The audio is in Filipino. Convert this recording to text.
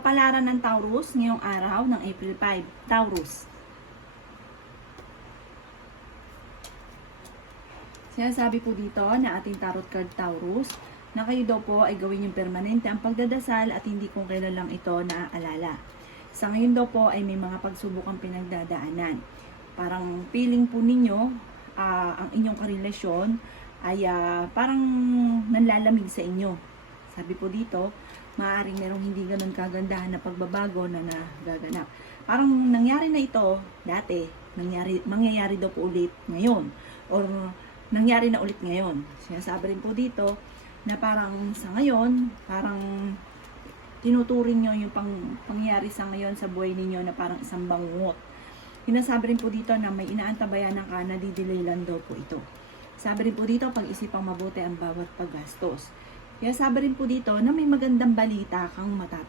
Kapalaran ng Taurus ngayong araw ng April 5. Taurus. Sinasabi po dito na ating tarot card Taurus na kayo daw po ay gawin yung permanente ang pagdadasal at hindi kung kailan lang ito naaalala. Sa ngayon daw po ay may mga pagsubok ang pinagdadaanan. Parang feeling po ninyo ang inyong karelasyon ay parang nanlalamig sa inyo. Sabi po dito, maaaring merong hindi ganun kagandahan na pagbabago na nagaganap. Parang nangyari na ito dati, mangyayari daw po ulit ngayon. Or nangyari na ulit ngayon. Sinasabi rin po dito na parang sa ngayon, parang tinuturing nyo yung pangyayari sa ngayon sa buhay ninyo na parang isang bangungot. Sinasabi rin po dito na may inaantabayanan ka na didelay lang daw po ito. Sabi rin po dito, pag-isipang mabuti ang bawat paggastos. Kaya sabi rin po dito na may magandang balita kang